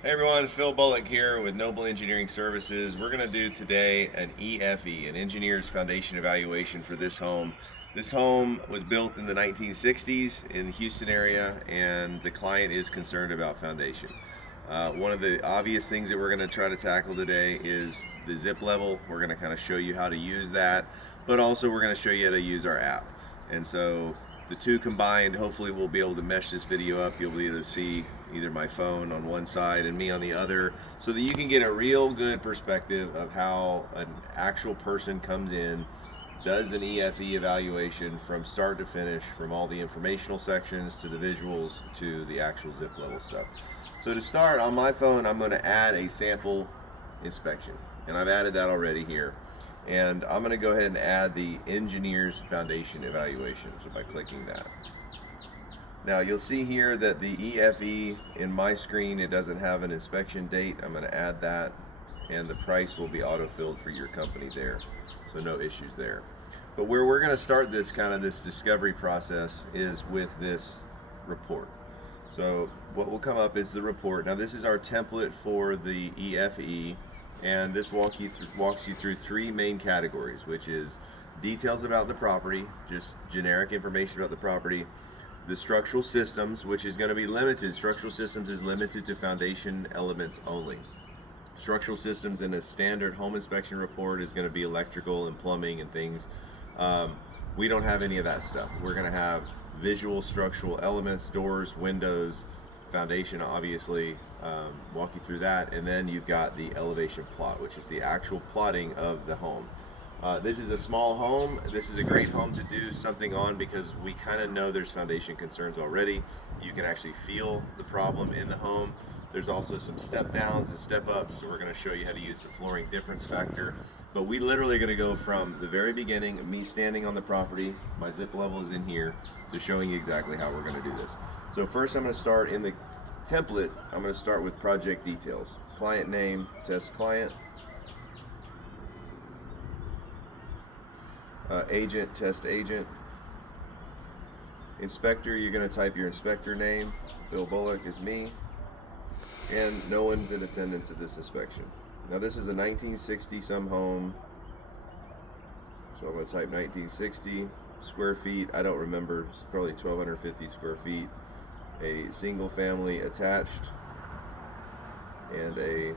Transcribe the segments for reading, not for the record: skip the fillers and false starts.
Hey everyone, Phil Bullock here with Noble Engineering Services. We're going to do today an EFE, an Engineer's Foundation Evaluation for this home. This home was built in the 1960s in the Houston area, and the client is concerned about foundation. One of the obvious things that we're going to try to tackle today is the zip level. We're going to kind of show you how to use that, but also we're going to show you how to use our app. And so the two combined, hopefully we'll be able to mesh this video up. You'll be able to see either my phone on one side and me on the other, so that you can get a real good perspective of how an actual person comes in, does an EFE evaluation from start to finish, from all the informational sections to the visuals to the actual zip level stuff. So to start, on my phone, I'm going to add a sample inspection, and I've added that already here. And I'm going to go ahead and add the engineer's foundation evaluation, so by clicking that. Now you'll see here that the EFE in my screen, it doesn't have an inspection date. I'm going to add that, and the price will be auto-filled for your company there, so no issues there. But where we're going to start this this discovery process is with this report. So what will come up is the report. Now this is our template for the EFE, and this walks you through three main categories, which is details about the property, just generic information about the property, the structural systems, which is going to be limited. Structural systems is limited to foundation elements only. Structural systems in a standard home inspection report is going to be electrical and plumbing and things. We don't have any of that stuff. We're going to have visual structural elements, doors, windows, foundation, obviously, walk you through that, and then you've got the elevation plot, which is the actual plotting of the home. This is a small home. This is a great home to do something on because we kind of know there's foundation concerns already. You can actually feel the problem in the home. There's also some step downs and step ups, so we're going to show you how to use the flooring difference factor. But we literally are going to go from the very beginning, me standing on the property, my zip level is in here, to showing you exactly how we're going to do this. So first I'm going to start in the template. I'm going to start with project details. Client name, test client. Agent, test agent. Inspector, you're going to type your inspector name. Bill Bullock is me. And no one's in attendance at this inspection. Now this is a 1960 some home. So I'm going to type 1960 square feet. I don't remember. It's probably 1,250 square feet. A single family attached and a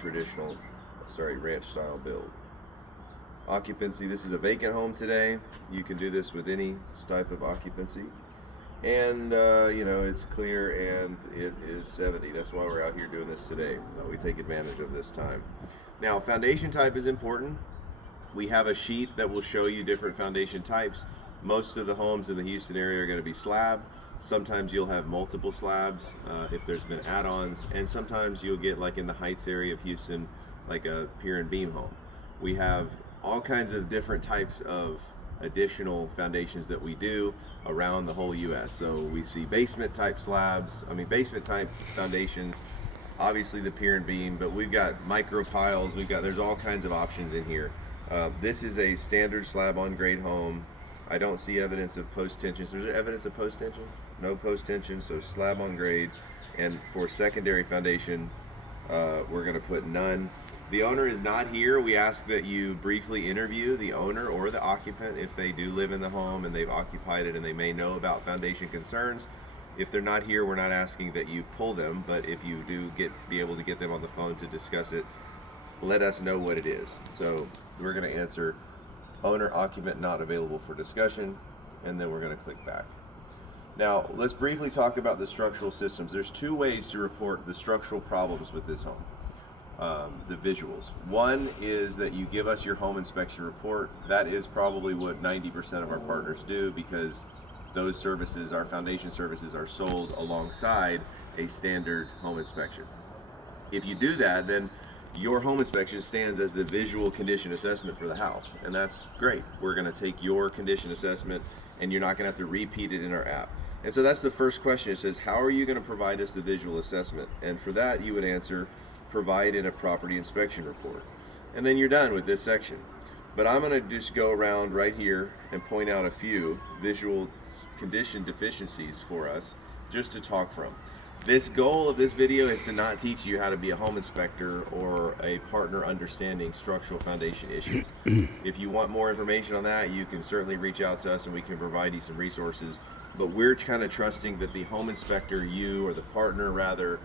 traditional, ranch style build. Occupancy, this is a vacant home today. You can do this with any type of occupancy. And, it's clear and it is 70. That's why we're out here doing this today. We take advantage of this time. Now, foundation type is important. We have a sheet that will show you different foundation types. Most of the homes in the Houston area are going to be slab. Sometimes you'll have multiple slabs if there's been add-ons. And sometimes you'll get, like in the Heights area of Houston, like a pier and beam home. We have all kinds of different types of additional foundations that we do around the whole U.S. So we see basement type foundations, obviously the pier and beam, but we've got micro piles, there's all kinds of options in here. This is a standard slab on grade home. I don't see evidence of post tension. So is there evidence of post tension? No post tension, so slab on grade. And for secondary foundation, we're going to put none. The owner is not here. We ask that you briefly interview the owner or the occupant if they do live in the home and they've occupied it and they may know about foundation concerns. If they're not here, we're not asking that you pull them, but if you do be able to get them on the phone to discuss it, let us know what it is. So we're going to answer owner, occupant not available for discussion, and then we're going to click back. Now, let's briefly talk about the structural systems. There's two ways to report the structural problems with this home. The visuals. One is that you give us your home inspection report. That is probably what 90% of our partners do because those services, our foundation services, are sold alongside a standard home inspection. If you do that, then your home inspection stands as the visual condition assessment for the house, and that's great. We're going to take your condition assessment and you're not going to have to repeat it in our app. And so that's the first question. It says, how are you going to provide us the visual assessment? And for that, you would answer, provide in a property inspection report. And then you're done with this section. But I'm going to just go around right here and point out a few visual condition deficiencies for us just to talk from. This goal of this video is to not teach you how to be a home inspector or a partner understanding structural foundation issues. If you want more information on that, you can certainly reach out to us and we can provide you some resources. But we're kind of trusting that the home inspector, you or the partner rather,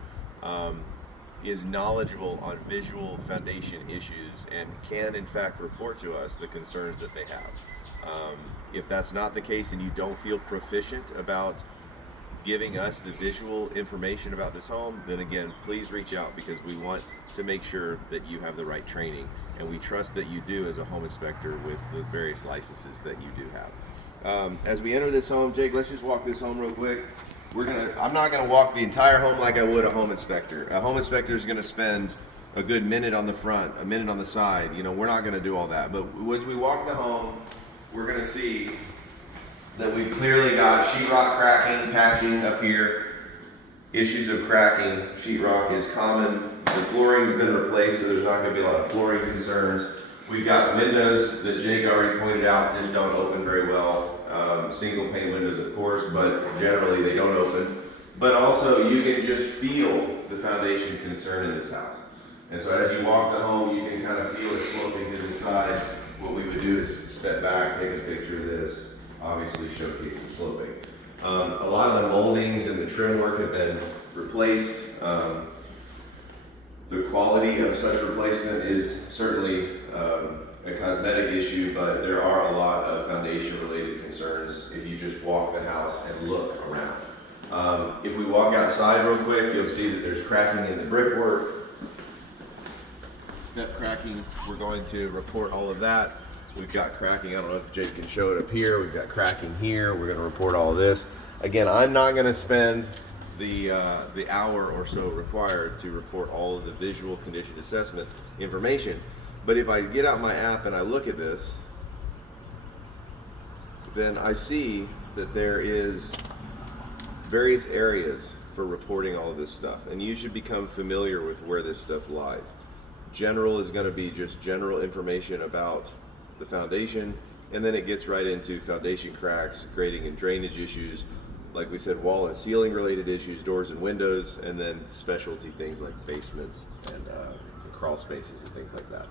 is knowledgeable on visual foundation issues and can in fact report to us the concerns that they have. If that's not the case and you don't feel proficient about giving us the visual information about this home, then again, please reach out, because we want to make sure that you have the right training, and we trust that you do as a home inspector with the various licenses that you do have. As we enter this home, Jake, let's just walk this home real quick. I'm not gonna walk the entire home like I would a home inspector. A home inspector is gonna spend a good minute on the front, a minute on the side. You know, we're not gonna do all that. But as we walk the home, we're gonna see that we've clearly got sheetrock cracking, patching up here. Issues of cracking, sheetrock is common. The flooring's been replaced, so there's not gonna be a lot of flooring concerns. We've got windows that Jake already pointed out just don't open very well. Single pane windows, of course, but generally they don't open. But also you can just feel the foundation concern in this house. And so as you walk the home, you can kind of feel it sloping to the side. What we would do is step back, take a picture of this, obviously showcase the sloping. A lot of the moldings and the trim work have been replaced. The quality of such replacement is certainly a cosmetic issue, but there are a lot of foundation related concerns if you just walk the house and look around. If we walk outside real quick, you'll see that there's cracking in the brickwork. Step cracking, we're going to report all of that. We've got cracking, I don't know if Jake can show it up here. We've got cracking here. We're gonna report all of this. Again, I'm not gonna spend the hour or so required to report all of the visual condition assessment information. But if I get out my app and I look at this, then I see that there is various areas for reporting all of this stuff. And you should become familiar with where this stuff lies. General is gonna be just general information about the foundation, and then it gets right into foundation cracks, grading and drainage issues, like we said, wall and ceiling related issues, doors and windows, and then specialty things like basements and crawl spaces and things like that.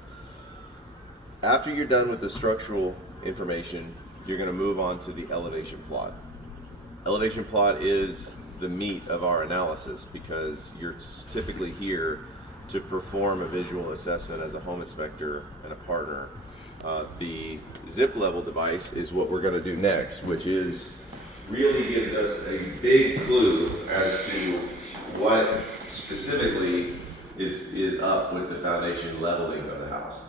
After you're done with the structural information, you're going to move on to the elevation plot. Elevation plot is the meat of our analysis, because you're typically here to perform a visual assessment as a home inspector and a partner. The zip level device is what we're going to do next, which is really gives us a big clue as to what specifically is up with the foundation leveling of the house.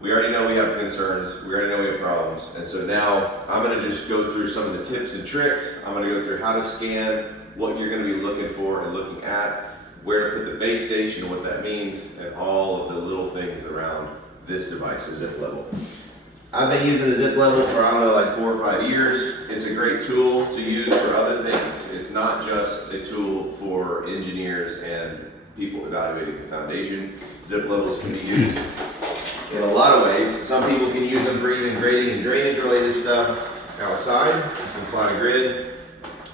We already know we have concerns, we already know we have problems, and so now I'm going to just go through some of the tips and tricks. I'm going to go through how to scan, what you're going to be looking for and looking at, where to put the base station, what that means, and all of the little things around this device, the zip level. I've been using a zip level for, I don't know, like 4 or 5 years. It's a great tool to use for other things. It's not just a tool for engineers and people evaluating the foundation. Zip levels can be used in a lot of ways. Some people can use them for even grading and drainage related stuff outside. You can plot a grid.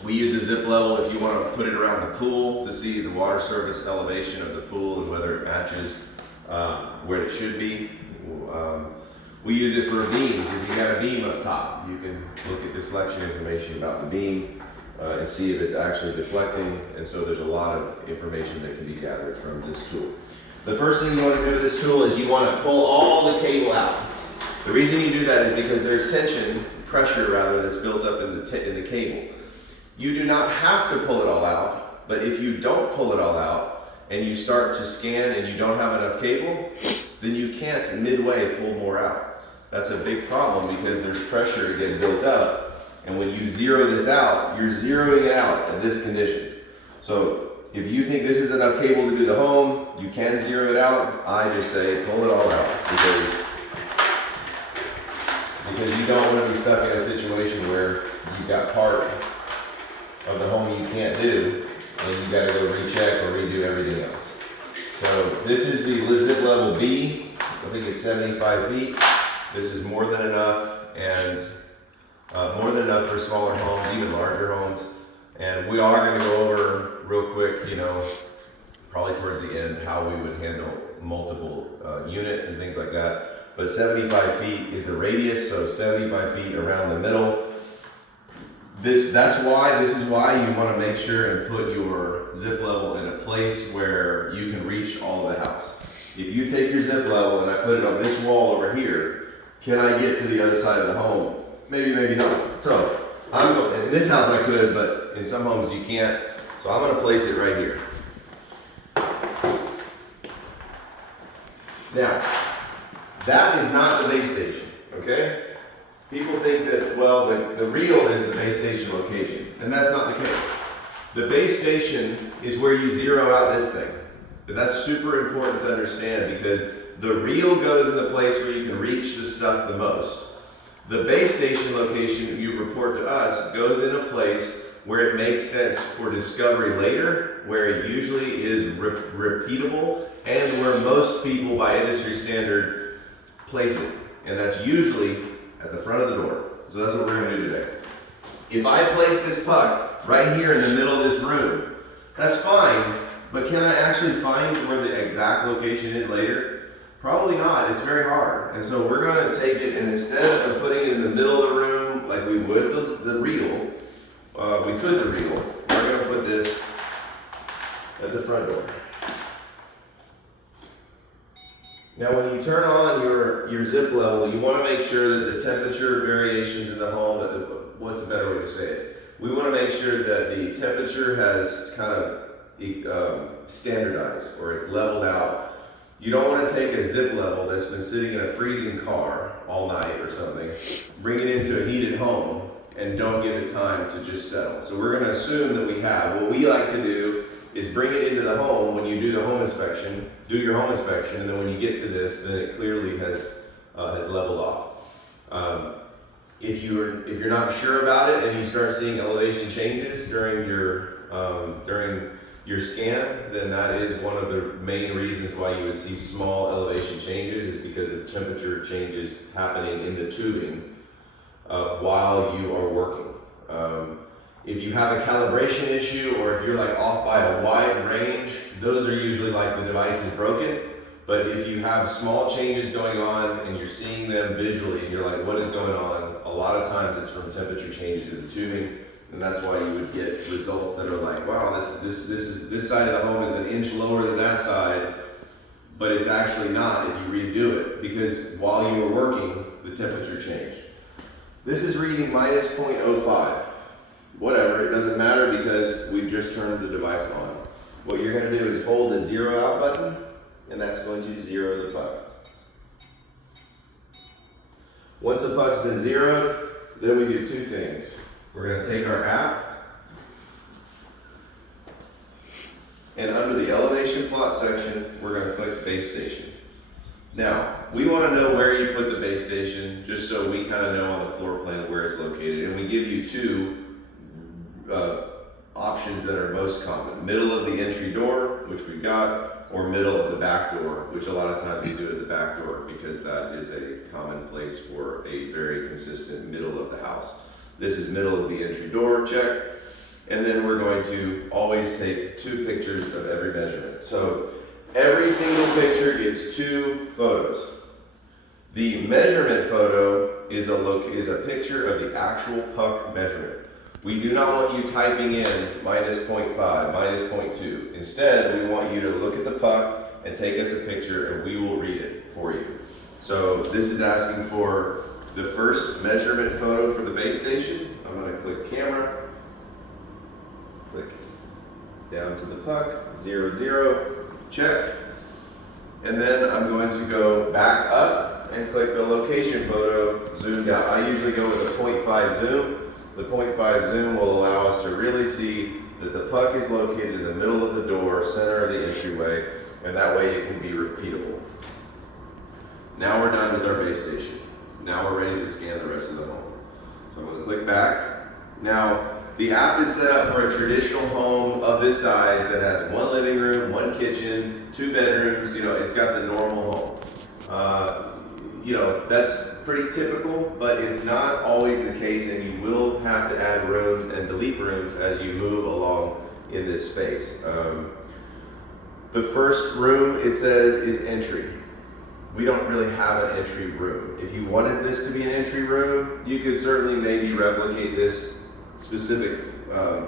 We use a zip level if you want to put it around the pool to see the water surface elevation of the pool and whether it matches where it should be. We use it for beams. If you have a beam up top, you can look at deflection information about the beam and see if it's actually deflecting. And so there's a lot of information that can be gathered from this tool. The first thing you want to do with this tool is you want to pull all the cable out. The reason you do that is because there's tension, pressure rather, that's built up in the cable. You do not have to pull it all out, but if you don't pull it all out and you start to scan and you don't have enough cable, then you can't midway pull more out. That's a big problem because there's pressure again built up, and when you zero this out, you're zeroing it out in this condition. So if you think this is enough cable to do the home, you can zero it out. I just say pull it all out because you don't want to be stuck in a situation where you've got part of the home you can't do and you got to go recheck or redo everything else. So this is the zip level B. I think it's 75 feet. This is more than enough, and more than enough for smaller homes, even larger homes. And we are going to go over real quick, you know, probably towards the end, how we would handle multiple units and things like that. But 75 feet is a radius, so 75 feet around the middle. This is why you want to make sure and put your zip level in a place where you can reach all of the house. If you take your zip level and I put it on this wall over here, can I get to the other side of the home? Maybe, maybe not. So in this house I could, but in some homes you can't. So I'm going to place it right here. Now, that is not the base station, okay? People think that, well, the real is the base station location, and that's not the case. The base station is where you zero out this thing. And that's super important to understand because the real goes in the place where you can reach the stuff the most. The base station location you report to us goes in a place where it makes sense for discovery later, where it usually is repeatable, and where most people by industry standard place it. And that's usually at the front of the door. So that's what we're going to do today. If I place this puck right here in the middle of this room, that's fine, but can I actually find where the exact location is later? Probably not. It's very hard. And so we're going to take it, and instead of putting it in the middle of the room like we would the reel, we're going to put this at the front door. Now when you turn on your zip level, you want to make sure that the temperature variations in the home, what's a better way to say it? We want to make sure that the temperature has kind of standardized, or it's leveled out. You don't want to take a zip level that's been sitting in a freezing car all night or something, bring it into a heated home, and don't give it time to just settle. So we're going to assume that we have. What we like to do is bring it into the home when you do the home inspection, do your home inspection, and then when you get to this, then it clearly has leveled off. If you're not sure about it and you start seeing elevation changes during your scan, then that is one of the main reasons why you would see small elevation changes, is because of temperature changes happening in the tubing while you are working. If you have a calibration issue, or if you're like off by a wide range, those are usually like the device is broken. But if you have small changes going on and you're seeing them visually and you're like, what is going on? A lot of times it's from temperature changes in the tubing. And that's why you would get results that are like, wow, this side of the home is an inch lower than that side, but it's actually not if you redo it, because while you were working, the temperature changed. This is reading minus 0.05. Whatever, it doesn't matter because we've just turned the device on. What you're going to do is hold the zero out button, and that's going to zero the puck. Once the puck's been zeroed, then we do two things. We're going to take our app, and under the elevation plot section, we're going to click base station. Now, we want to know where you put the base station, just so we kind of know on the floor plan where it's located. And we give you two options that are most common. Middle of the entry door, which we've got, or middle of the back door, which a lot of times we do it at the back door because that is a common place for a very consistent middle of the house. This is middle of the entry door, check. And then we're going to always take two pictures of every measurement. So every single picture gets two photos. The measurement photo is a picture of the actual puck measurement. We do not want you typing in minus 0.5, minus 0.2. Instead, we want you to look at the puck and take us a picture, and we will read it for you. So this is asking for the first measurement photo for the base station. I'm going to click camera, click down to the puck, 0, 0, check. And then I'm going to go back up and click the location photo, zoom down. I usually go with a 0.5 zoom. The 0.5 zoom will allow us to really see that the puck is located in the middle of the door, center of the entryway, and that way it can be repeatable. Now we're done with our base station. Now we're ready to scan the rest of the home. So I'm going to click back. Now, the app is set up for a traditional home of this size that has one living room, one kitchen, 2 bedrooms. You know, it's got the normal home. You know, that's pretty typical, but it's not always the case, and you will have to add rooms and delete rooms as you move along in this space. The first room, it says, is entry. We don't really have an entry room. If you wanted this to be an entry room, you could certainly maybe replicate this specific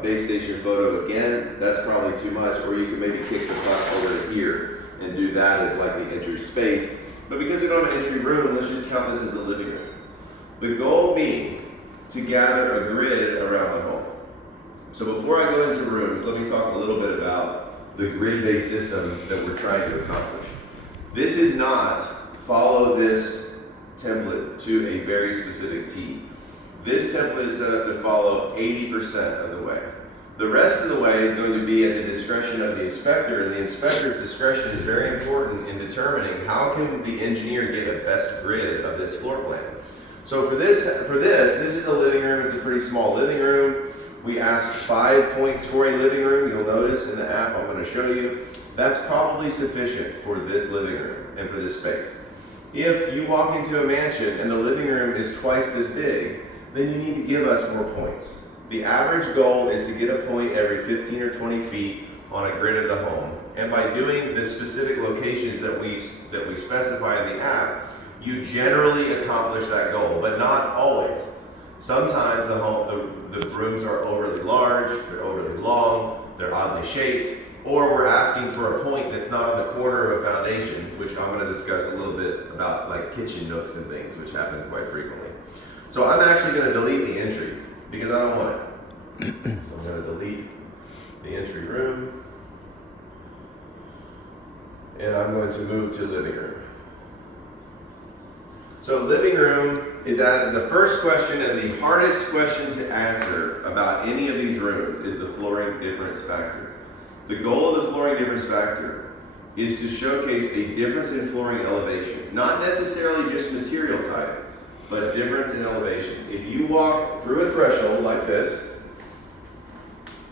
base station photo again. That's probably too much, or you could maybe kick the puck over to here and do that as like the entry space. But because we don't have an entry room, let's just count this as the living room. The goal being to gather a grid around the home. So before I go into rooms, let me talk a little bit about the grid-based system that we're trying to accomplish. This is not follow this template to a very specific T. This template is set up to follow 80% of the way. The rest of the way is going to be at the discretion of the inspector, and the inspector's discretion is very important in determining how can the engineer get a best grid of this floor plan. So for this is a living room. It's a pretty small living room. We asked 5 points for a living room. You'll notice in the app I'm going to show you, that's probably sufficient for this living room and for this space. If you walk into a mansion and the living room is twice this big, then you need to give us more points. The average goal is to get a point every 15 or 20 feet on a grid of the home. And by doing the specific locations that we specify in the app, you generally accomplish that goal, but not always. Sometimes the rooms are overly large, they're overly long, they're oddly shaped, or we're asking for a point that's not in the corner of a foundation, which I'm going to discuss a little bit about, like kitchen nooks and things, which happen quite frequently. So I'm actually going to delete the entry because I don't want it. So I'm going to delete the entry room, and I'm going to move to living room. So living room is the first question and the hardest question to answer about any of these rooms is the flooring difference factor. The goal of the flooring difference factor is to showcase a difference in flooring elevation, not necessarily just material type, but difference in elevation. If you walk through a threshold like this,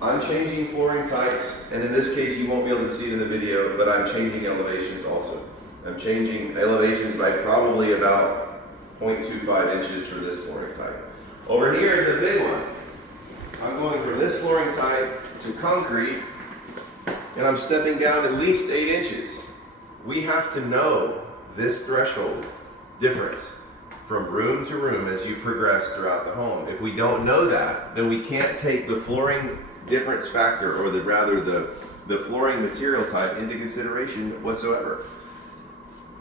I'm changing flooring types, and in this case you won't be able to see it in the video, but I'm changing elevations also. I'm changing elevations by probably about 0.25 inches for this flooring type. Over here is a big one. I'm going from this flooring type to concrete, and I'm stepping down at least 8 inches. We have to know this threshold difference from room to room as you progress throughout the home. If we don't know that, then we can't take the flooring difference factor, or the flooring material type, into consideration whatsoever.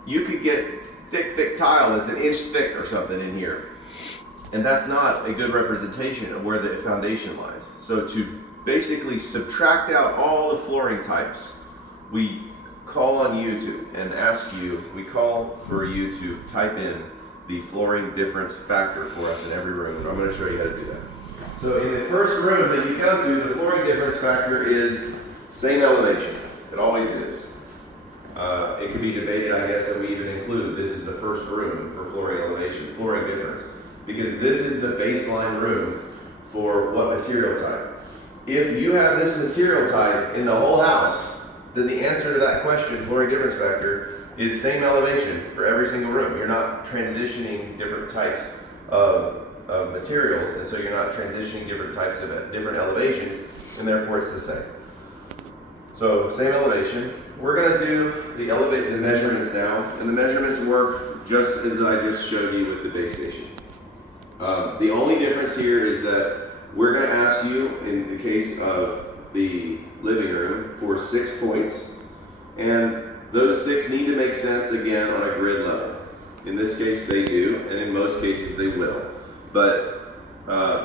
You could get thick tile that's 1 inch thick or something in here, and that's not a good representation of where the foundation lies. So to basically subtract out all the flooring types, we call on you we call for you to type in the flooring difference factor for us in every room, and I'm going to show you how to do that. So in the first room that you come to, the flooring difference factor is same elevation. It always is. It could be debated, I guess, that we even include this is the first room for flooring elevation, flooring difference, because this is the baseline room for what material type. If you have this material type in the whole house, then the answer to that question, flooring difference factor, is same elevation for every single room. You're not transitioning different types of materials, and so you're not transitioning different types of different elevations, and therefore it's the same. So same elevation. We're going to do the measurements now, and the measurements work just as I just showed you with the base station. The only difference here is that we're going to ask you, in the case of the living room, for 6 points, and those 6 need to make sense again on a grid level. In this case they do, and in most cases they will. But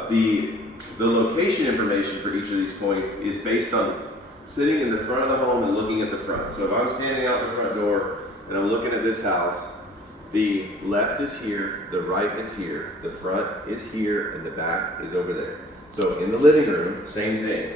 the location information for each of these points is based on sitting in the front of the home and looking at the front. So if I'm standing out the front door and I'm looking at this house, the left is here, the right is here, the front is here, and the back is over there. So in the living room, same thing.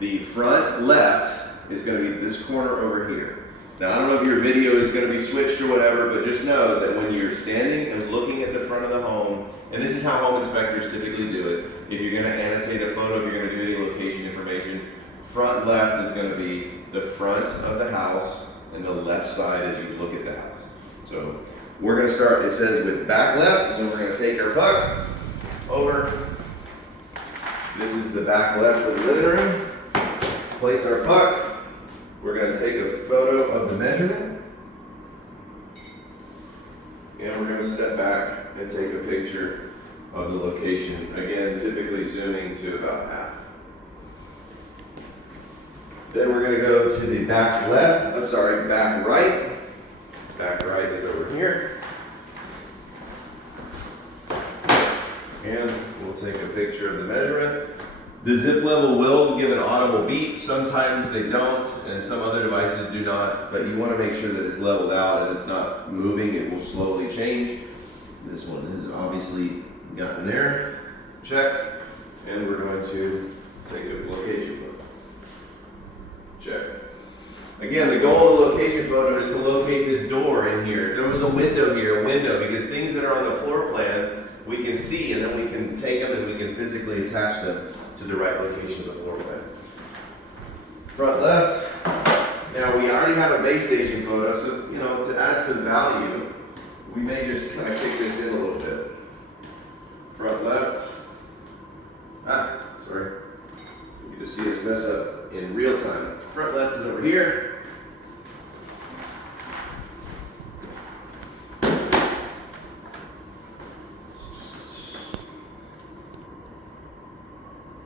The front left is going to be this corner over here. Now I don't know if your video is going to be switched or whatever, but just know that when you're standing and looking at the front of the home, and this is how home inspectors typically do it, if you're going to annotate a photo, if you're going to do any location information, front left is going to be the front of the house, and the left side as you look at the house. So we're going to start, it says with back left, so we're going to take our puck over. This is the back left of the living room. place our puck. We're going to take a photo of the measurement. And we're going to step back and take a picture of the location. Again, typically zooming to about half. Then we're going to go to the back left, back right. Back right is over here. And we'll take a picture of the measurement. The zip level will give an audible beep. Sometimes they don't, and some other devices do not, but you want to make sure that it's leveled out and it's not moving. It will slowly change. This one has obviously gotten there. Check. And we're going to take a location photo. Check. Again, the goal of the location photo is to locate this door in here. There was a window here, because things that are on the floor plan we can see, and then we can take them and we can physically attach them to the right location of the floor plan. Front left. Now we already have a base station photo, so to add some value, we may just kind of kick this in a little bit. Front left. Sorry. You get to see us mess up in real time. Front left is over here.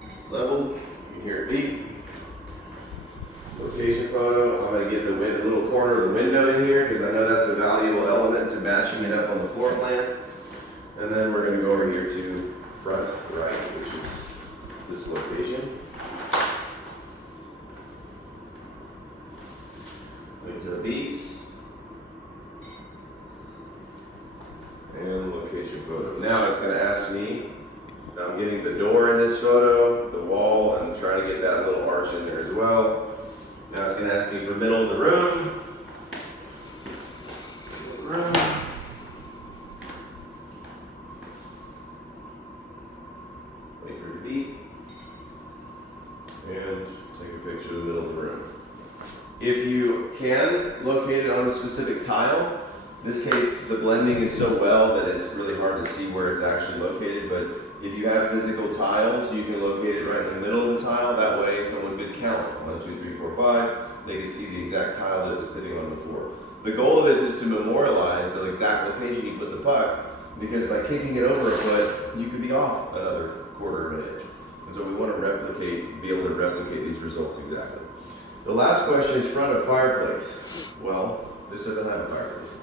It's level. You can hear it beep. Location photo. I'm going to get the little corner of the window in here because I know that's a valuable element to matching it up on the floor plan. And then we're going to go over here to front right, which is this location. Link to the beeps. And location photo. Now it's going to ask me, I'm getting the door in this photo, the wall, and trying to get that little arch in there as well. Now it's going to ask me for middle of the room. Wait for it to beep. And take a picture of the middle of the room. If you can locate it on a specific tile, in this case the blending is so well that it's really hard to see where it's actually located, but if you have physical tiles, you can locate it right in the middle of the tile. That way someone could count 1, 2, 3, 4, 5. They can see the exact tile that it was sitting on before. The goal of this is to memorialize the exact location you put the puck, because by kicking it over a foot, you could be off another quarter of an inch. And so we want to be able to replicate these results exactly. The last question is front of fireplace. Well, this doesn't have a fireplace.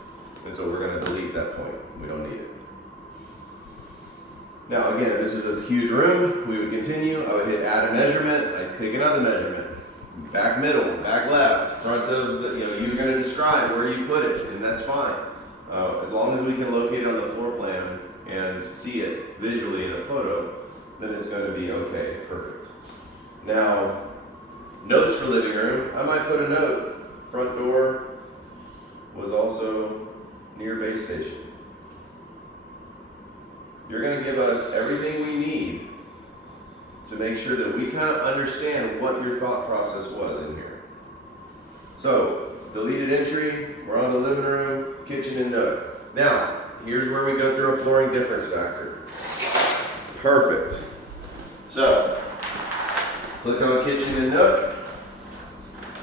And so we're going to delete that point. We don't need it. Now again, this is a huge room. We would continue. I would hit add a measurement. I'd take another measurement. Back middle, back left, front of the, you're going to describe where you put it, and that's fine. As long as we can locate it on the floor plan and see it visually in a photo, then it's going to be okay, perfect. Now, notes for living room. I might put a note. Front door was also near base station. You're going to give us everything we need to make sure that we kind of understand what your thought process was in here. So, deleted entry, we're on the living room, kitchen and nook. Now, here's where we go through a flooring difference factor. Perfect. So, click on kitchen and nook.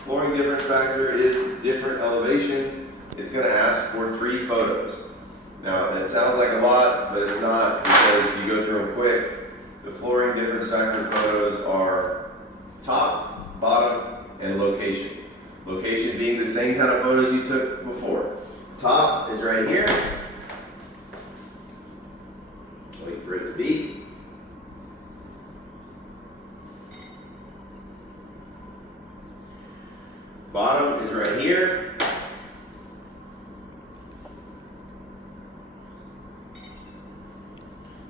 Flooring difference factor is different elevation. It's going to ask for 3 photos. Now, that sounds like a lot, but it's not, because you go through them quick. The flooring difference factor photos are top, bottom, and location. Location being the same kind of photos you took before. Top is right here. Wait for it to beep. Bottom is right here.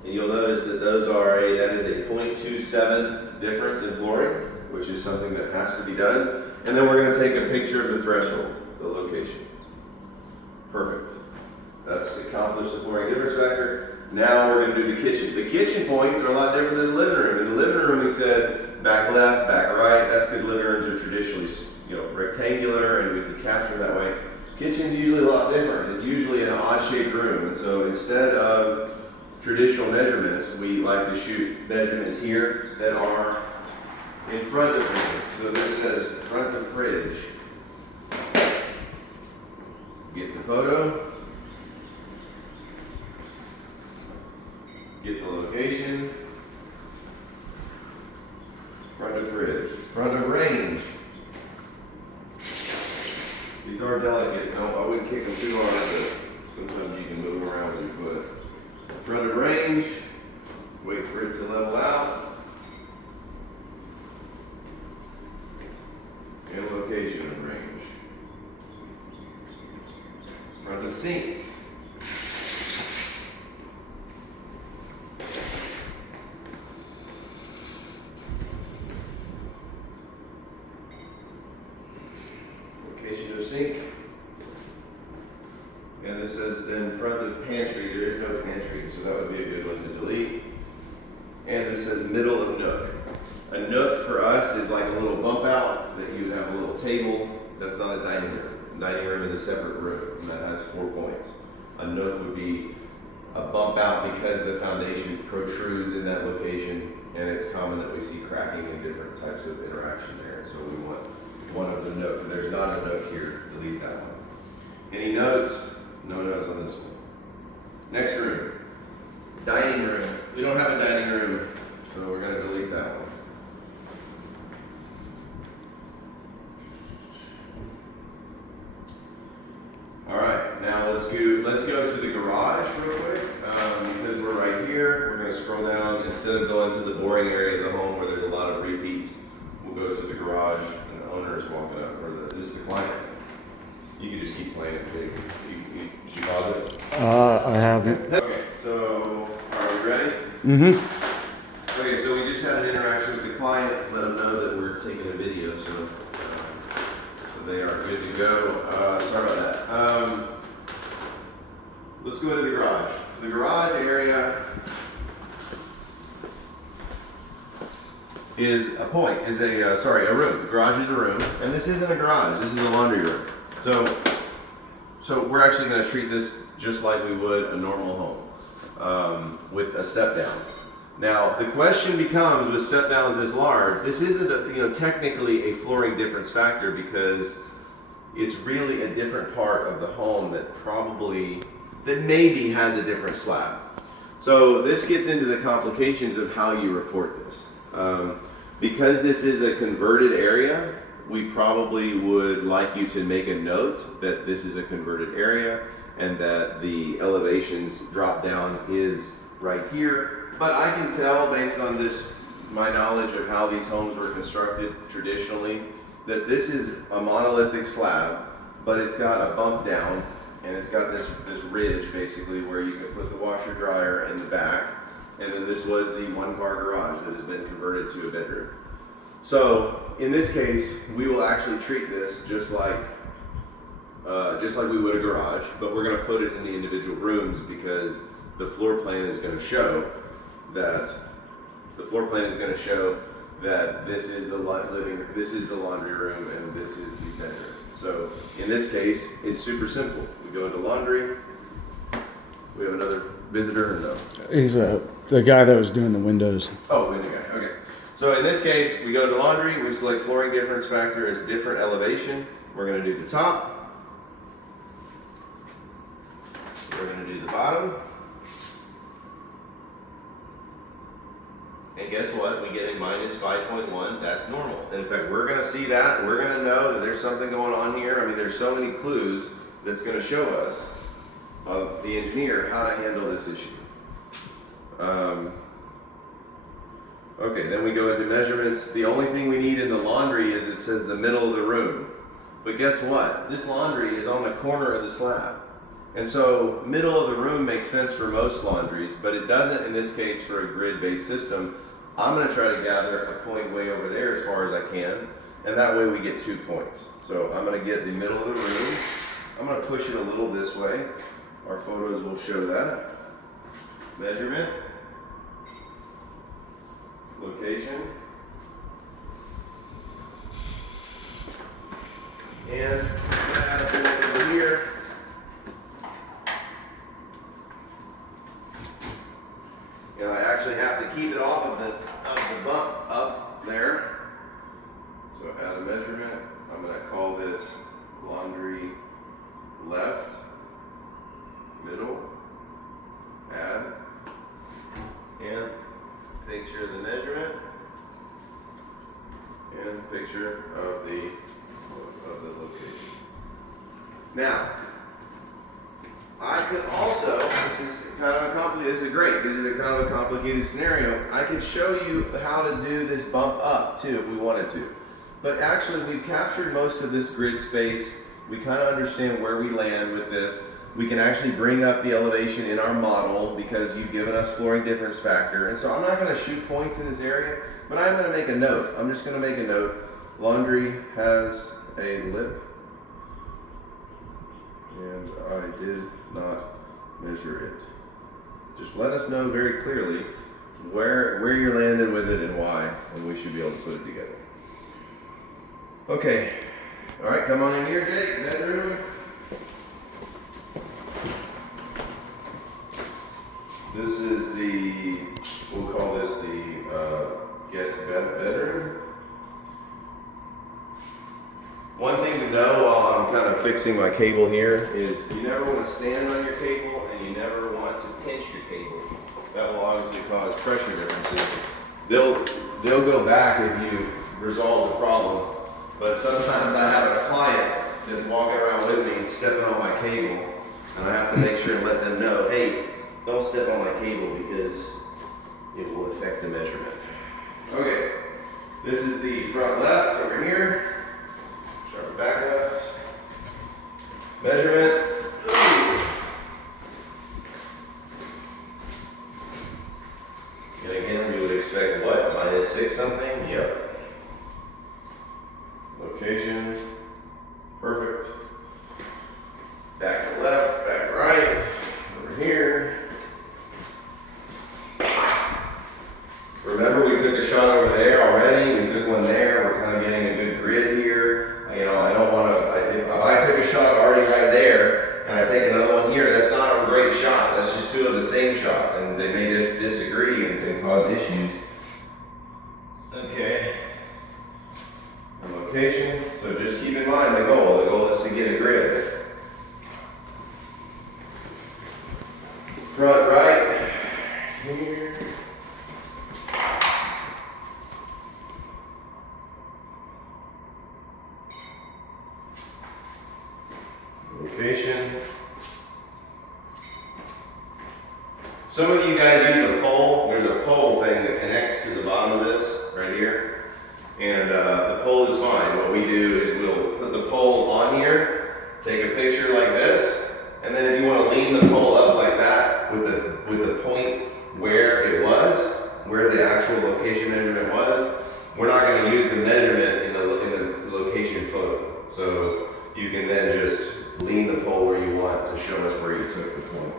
And you'll notice that that is a 0.27 difference in flooring, which is something that has to be done. And then we're going to take a picture of the threshold, the location. Perfect. That's accomplished the flooring difference factor. Now we're going to do the kitchen. The kitchen points are a lot different than the living room. In the living room we said back left, back right. That's because living rooms are traditionally rectangular and we can capture them that way. Kitchen's usually a lot different. It's usually an odd-shaped room. And so instead of traditional measurements, we like to shoot measurements here that are in front of things. So this says front of fridge. Get the photo. Get the location. Front of fridge. Front of range. These are delicate. No, I wouldn't kick them too hard, but sometimes you can move them around with your foot. Front of range. Wait for it to level out. And location of range. Front of sink. Location of sink. And this says then front of pantry. There is no pantry, so that would be a good one to delete. And this says middle of nook. A nook for us is like a little bump out that you would have a little table. That's not a dining room. A dining room is a separate room, and that has 4 points. A nook would be a bump out because the foundation protrudes in that location, and it's common that we see cracking and different types of interaction there. So we want one of the nook. There's not a nook here. Delete that one. Any notes? No notes on this one. Next room. Dining room. We don't have a dining room, so we're going to delete that one. All right, now let's go to the garage real quick. Because we're right here, we're going to scroll down. Instead of going to the boring area of the home where there's a lot of repeats, we'll go to the garage and the owner is walking up, or just the client. You can just keep playing it, Jake. Did you pause it? I haven't. Okay, so are we ready? Mm-hmm. Okay, so we just had an interaction with the client. Let them know that we're taking a video, so they are good to go. Sorry about that. Let's go to the garage. The garage area is a room. The garage is a room, and this isn't a garage. This is a laundry room. So we're actually going to treat this just like we would a normal home, with a step down. Now the question becomes, with step downs this large, this isn't technically a flooring difference factor because it's really a different part of the home that maybe has a different slab. So this gets into the complications of how you report this. Because this is a converted area, we probably would like you to make a note that this is a converted area and that the elevations drop down is right here. But I can tell based on my knowledge of how these homes were constructed traditionally, that this is a monolithic slab, but it's got a bump down and it's got this ridge basically where you can put the washer dryer in the back. And then this was the 1-car garage that has been converted to a bedroom. So in this case, we will actually treat this just like we would a garage, but we're going to put it in the individual rooms because the floor plan is going to show that this is the this is the laundry room, and this is the bedroom. So in this case, it's super simple. We go into laundry. We have another visitor, or no? He's the guy that was doing the windows. Oh, window guy. Okay. So in this case, we go to laundry. We select flooring difference factor as different elevation. We're going to do the top. We're going to do the bottom. And guess what? We get a minus 5.1. That's normal. And in fact, we're going to see that. We're going to know that there's something going on here. I mean, there's so many clues that's going to show us, the engineer, how to handle this issue. Okay, then we go into measurements. The only thing we need in the laundry is it says the middle of the room. But guess what? This laundry is on the corner of the slab. And so middle of the room makes sense for most laundries, but it doesn't in this case for a grid-based system. I'm going to try to gather a point way over there as far as I can, and that way we get 2 points. So I'm going to get the middle of the room. I'm going to push it a little this way. Our photos will show that. Measurement. Location. And I'm going to add a point over here. And I actually have to keep it off of the bump up there. So Now, I could also, this is great, this is a kind of a complicated scenario. I could show you how to do this bump up too if we wanted to. But actually we've captured most of this grid space. We kind of understand where we land with this. We can actually bring up the elevation in our model because you've given us flooring difference factor. And so I'm not going to shoot points in this area, but I'm going to make a note. I'm just going to make a note. Laundry has a lip, and I did not measure it. Just let us know very clearly where you're landing with it and why, and we should be able to put it together. Okay. All right, come on in here, Jake. Bedroom. This is we'll call this the guest bedroom. One thing to know while I'm kind of fixing my cable here is you never want to stand on your cable and you never want to pinch your cable. That will obviously cause pressure differences. They'll go back if you resolve the problem, but sometimes I have a client that's walking around with me and stepping on my cable, and I have to make sure and let them know, hey, don't step on my cable because it will affect the measurement. Okay, this is the front left over here. Start back left. Measurement. And again, we would expect what? -6 something? Yep. Location. Perfect. Back to left, back right. Over here. Remember, we took a shot over there already. We took one there. We're kind of getting a good grid here. You know, I don't want to, if I took a shot already right there and I take another one here, that's not a great shot. That's just two of the same shot, and they may disagree and cause issues. Okay. And location. So just keep in mind the goal. The goal is to get a grid. Front right. Here. Location. Some of you guys use a pole. There's a pole thing that connects to the bottom of this right here. And the pole is fine. What we do is we'll put the pole on here, take a picture like this, and then if you want to lean the pole up like that with the point where it was, where the actual location measurement was, we're not going to use the measurement in the location photo. So you can then just lean the pole where you want to show us where you took the point.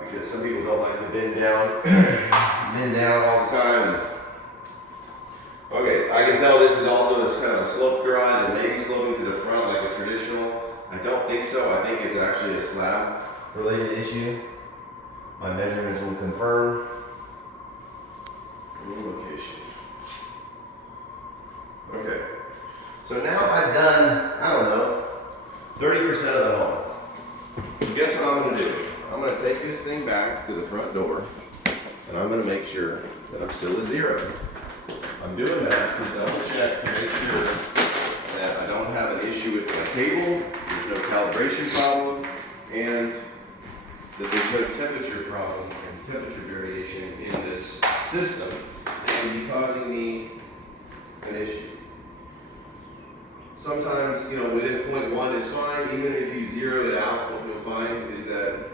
Because some people don't like to bend down all the time. Okay, I can tell this is also this kind of a sloped garage and maybe sloping to the front like a traditional. I don't think so. I think it's actually a slab related issue. My measurements will confirm. New location. Okay. So now I've done, I don't know, 30% of the home. And guess what I'm going to do? I'm going to take this thing back to the front door, and I'm going to make sure that I'm still at 0. I'm doing that to double check to make sure that I don't have an issue with my cable, there's no calibration problem, and that there's no temperature problem and temperature variation in this system that can be causing me an issue. Sometimes, you know, within 0.1 is fine. Even if you zero it out, what you'll find is that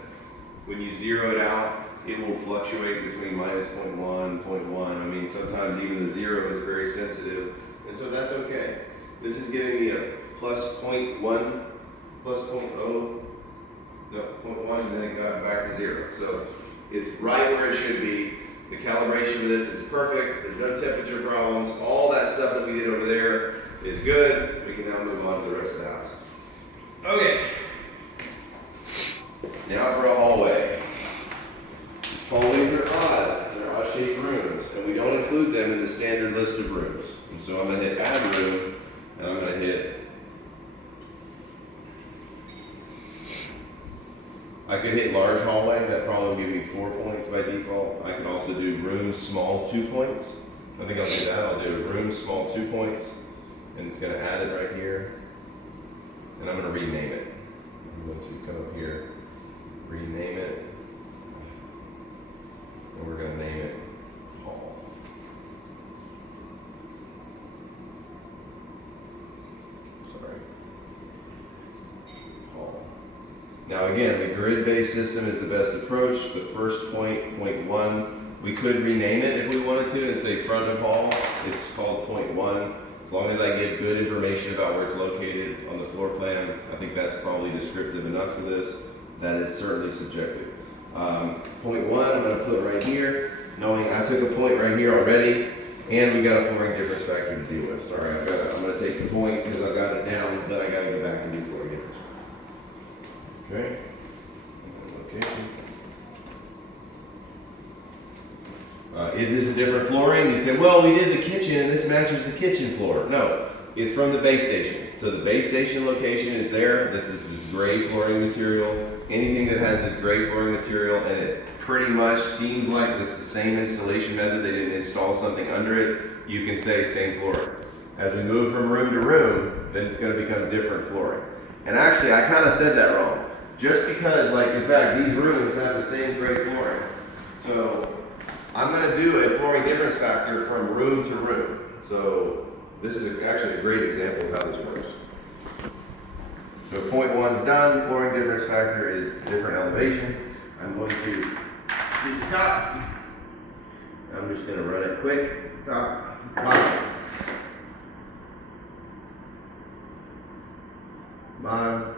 when you zero it out, it will fluctuate between -0.1, 0.1. I mean, sometimes even the 0 is very sensitive, and so that's okay. This is giving me a +0.1, +0.0, no, 0.1, and then it got back to 0. So it's right where it should be. The calibration of this is perfect. There's no temperature problems. All that stuff that we did over there is good. We can now move on to the rest of the house. Okay. Now for a hallway. Hallways are odd. They're odd-shaped rooms, and we don't include them in the standard list of rooms. And so I'm going to hit Add Room, and I'm going to hit. I could hit Large Hallway. That probably would give me 4 points by default. I could also do Room Small 2 points. I think I'll do that. I'll do Room Small 2 points. And it's going to add it right here. rename it. I'm going to come up here, rename it, and we're going to name it hall. Sorry. Hall. Now again, the grid-based system is the best approach. The first point, point 1, we could rename it if we wanted to and say front of hall. It's called point 1. As long as I give good information about where it's located on the floor plan, I think that's probably descriptive enough for this. That is certainly subjective. Point 1, I'm going to put right here, knowing I took a point right here already, and we got a flooring difference factor to deal with. Sorry, I'm going to take the point because I got it down, then I got to go back and do flooring difference. Okay. Location. Is this a different flooring? You say, well, we did the kitchen and this matches the kitchen floor. No, it's from the base station. So the base station location is there. This is this gray flooring material. Anything that has this gray flooring material and it pretty much seems like it's the same installation method, they didn't install something under it, you can say same flooring. As we move from room to room, then it's going to become different flooring. And actually, I kind of said that wrong. Just because, like, in fact, these rooms have the same gray flooring. So I'm going to do a flooring difference factor from room to room. So this is actually a great example of how this works. So point 1's done, flooring difference factor is different elevation. I'm going to do the top. I'm just going to run it quick. Top, bottom. Bottom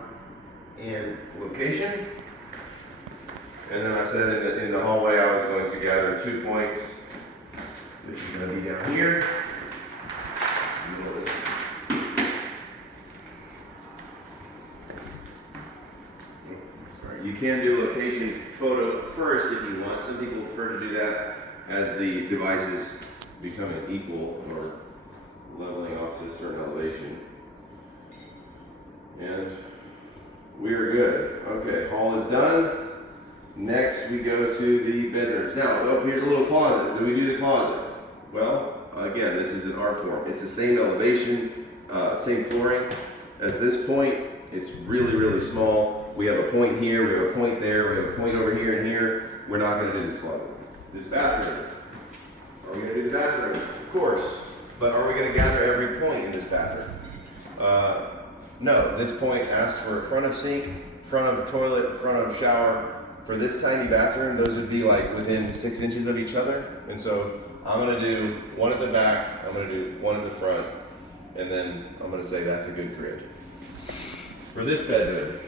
and location. And then I said in the hallway I was going to gather 2 points, which is going to be down here. Sorry, you can do location photo first if you want. Some people prefer to do that as the devices become equal or leveling off to a certain elevation. And we're good. Okay, hall is done. Next, we go to the bedrooms. Now, oh, here's a little closet. Do we do the closet? Well, again, this is an art form. It's the same elevation, same flooring as this point. It's really, really small. We have a point here, we have a point there, we have a point over here and here. We're not going to do this closet. This bathroom. Are we going to do the bathroom? Of course. But are we going to gather every point in this bathroom? No. This point asks for front of sink, front of toilet, front of shower. For this tiny bathroom, those would be like within 6 inches of each other. And so I'm going to do one at the back, I'm going to do one at the front, and then I'm going to say that's a good grid. For this bedroom,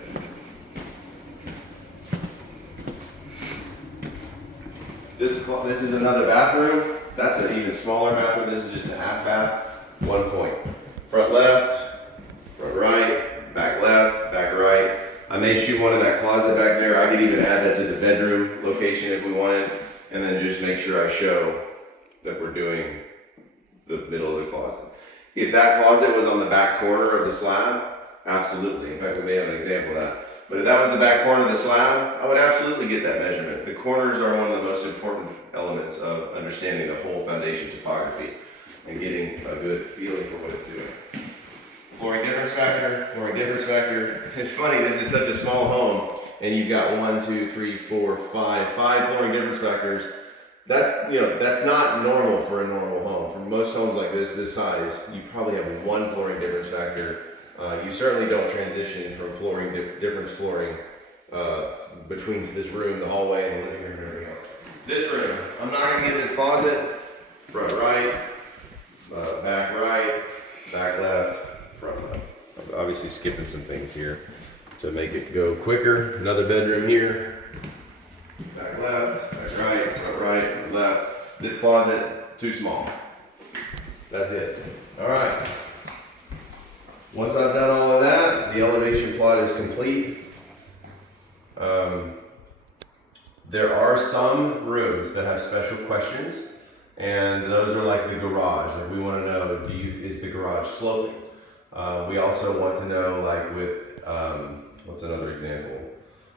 this is another bathroom. That's an even smaller bathroom. This is just a half bath, 1 point. Front left, front right, back left, back right. I may shoot one in that closet back there. I could even add that to the bedroom location if we wanted, and then just make sure I show that we're doing the middle of the closet. If that closet was on the back corner of the slab, absolutely. In fact, we may have an example of that. But if that was the back corner of the slab, I would absolutely get that measurement. The corners are one of the most important elements of understanding the whole foundation topography and getting a good feeling for what it's doing. Flooring difference factor, flooring difference factor. It's funny, this is such a small home, and you've got 1, 2, 3, 4, 5 flooring difference factors. That's not normal for a normal home. For most homes like this size, you probably have 1 flooring difference factor. You certainly don't transition from flooring difference flooring between this room, the hallway, and the living room, and everything else. This room, I'm not going to get this closet. Front right, back left. I'm obviously skipping some things here to make it go quicker. Another bedroom here. Back left, back right, front right, left. This closet, too small. That's it. All right. Once I've done all of that, the elevation plot is complete. There are some rooms that have special questions, and those are like the garage. Like we want to know, is the garage sloping? We also want to know, like with, what's another example?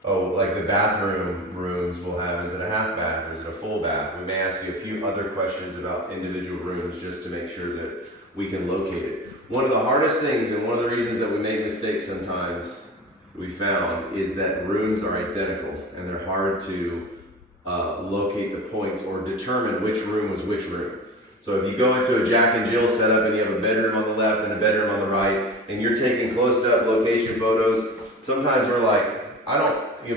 Oh, like the bathroom rooms will have, is it a half bath or is it a full bath? We may ask you a few other questions about individual rooms just to make sure that we can locate it. One of the hardest things and one of the reasons that we make mistakes sometimes we found is that rooms are identical and they're hard to locate the points or determine which room was which room. So if you go into a Jack and Jill setup and you have a bedroom on the left and a bedroom on the right, and you're taking close-up location photos, sometimes we're like,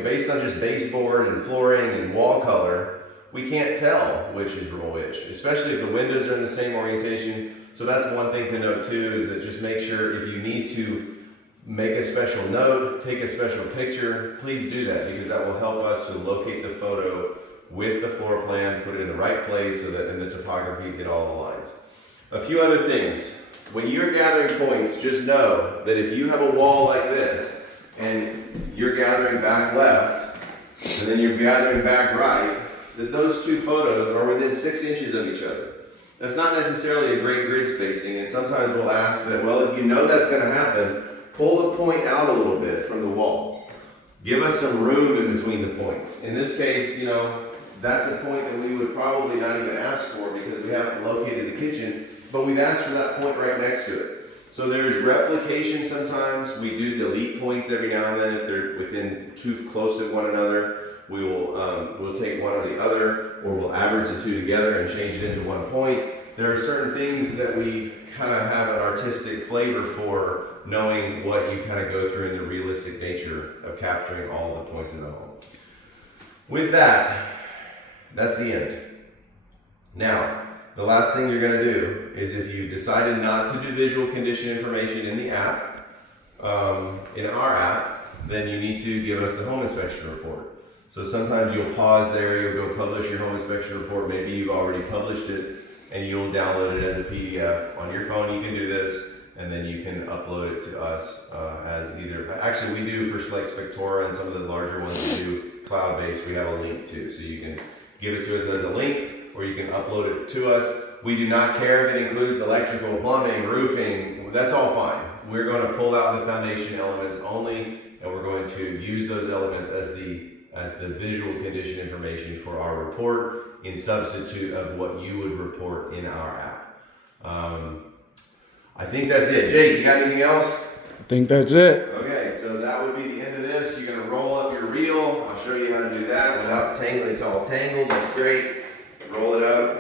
based on just baseboard and flooring and wall color, we can't tell which is room which, especially if the windows are in the same orientation. So that's one thing to note too, is that just make sure if you need to make a special note, take a special picture, please do that, because that will help us to locate the photo with the floor plan, put it in the right place so that in the topography it all aligns. A few other things. When you're gathering points, just know that if you have a wall like this and you're gathering back left and then you're gathering back right, that those two photos are within 6 inches of each other. That's not necessarily a great grid spacing, and sometimes we'll ask that, well, if you know that's going to happen, pull the point out a little bit from the wall. Give us some room in between the points. In this case, that's a point that we would probably not even ask for because we haven't located the kitchen, but we've asked for that point right next to it. So there's replication sometimes. We do delete points every now and then if they're within too close to one another. We'll take one or the other, or we'll average the two together and change it into one point. There are certain things that we kind of have an artistic flavor for, knowing what you kind of go through in the realistic nature of capturing all the points in the home. With that, that's the end. Now, the last thing you're going to do is, if you decided not to do visual condition information in the app, in our app, then you need to give us the home inspection report. So sometimes you'll pause there, you'll go publish your home inspection report, maybe you've already published it, and you'll download it as a PDF. On your phone you can do this, and then you can upload it to us as either, actually we do for Select Spectora, and some of the larger ones we do cloud-based, we have a link too. So you can give it to us as a link, or you can upload it to us. We do not care if it includes electrical, plumbing, roofing, that's all fine. We're going to pull out the foundation elements only, and we're going to use those elements as the visual condition information for our report, in substitute of what you would report in our app. I think that's it. Jake, you got anything else? I think that's it. Okay, so that would be the end of this. You're going to roll up your reel. I'll show you how to do that without tangling. It's all tangled. That's great. Roll it up.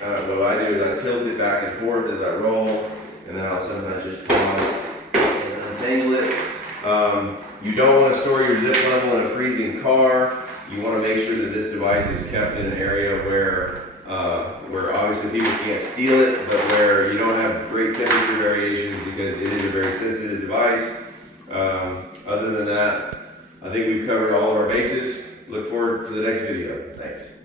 What I do is I tilt it back and forth as I roll, and then I'll sometimes just pause and untangle it. You don't want to store your zip level in a freezing car. You want to make sure that this device is kept in an area where obviously people can't steal it, but where you don't have great temperature variations, because it is a very sensitive device. Other than that, I think we've covered all of our bases. Look forward to the next video. Thanks.